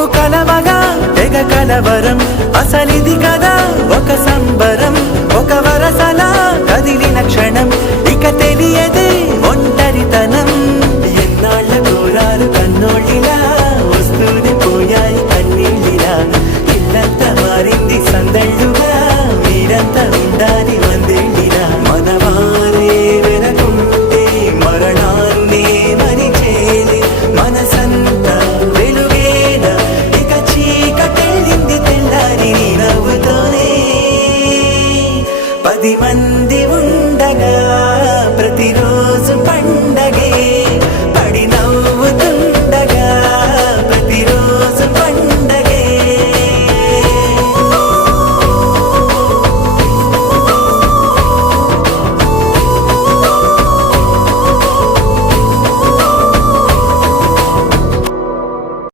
పొంగు కలవగా తెగ కలవరం అసలిది కదా ఒక సంబరం ఒక వరసలా కదిలిన క్షణం ఇక తెలియదే ఒంటరితనం ఎన్నాళ్ళ దూరాలు కన్నోళ్ళిలా వస్తూనే పోయాయి కన్నీళ్ళిలా ఇల్లంతా మారింది సందళ్ళ കരിമൻ